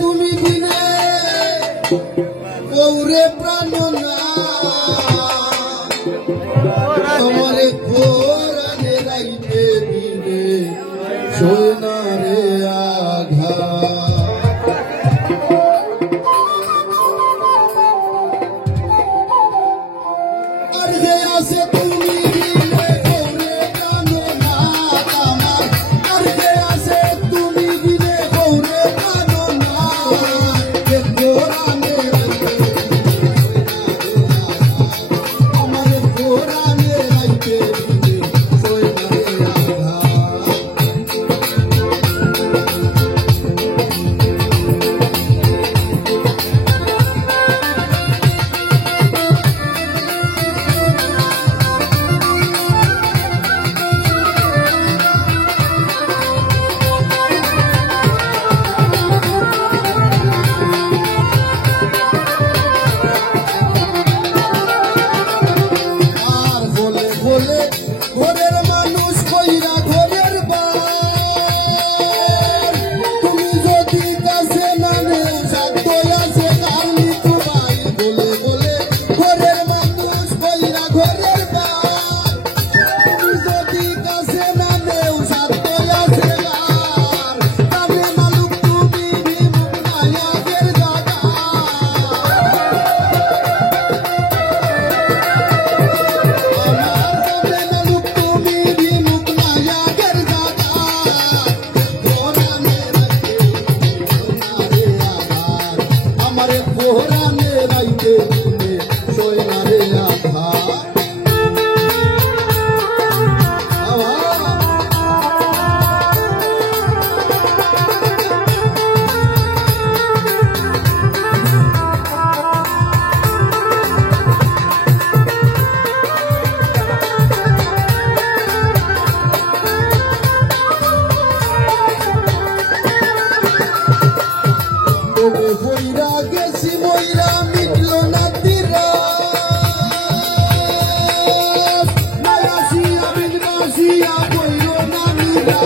তুমি দিনে গৌরে প্রাণ না তোমারে কোরআনে রাইতে দিনে সোনারে আঘা আর হে আছে তুমি দিনে গৌরে প্রাণ না আমার আর হে আছে তুমি দিনে গৌরে প্রাণ না হে কোরআনে আমারে কোরআনে রাইতে দিনে সোনারে আঘা ঘরের মানুষ কইরা ঘরের বার তুমি যদি কাছে না নেও সাধ্য আছে কারণি তোমায় বলে বলে ঘরের মানুষ কইরা ঘরের বার তুমি যদি কাছে না নেও সাধ্য আছে কার কানে মালুক তুমি বিমুখ নায়াকের দাদা কোরআনে রাইতে দিনে সোনারে আঘা বইরা গেছি মইরা মিটলো না তিরাস মায়াসিয়া বিদ্রাসিয়া বইরো না নিরা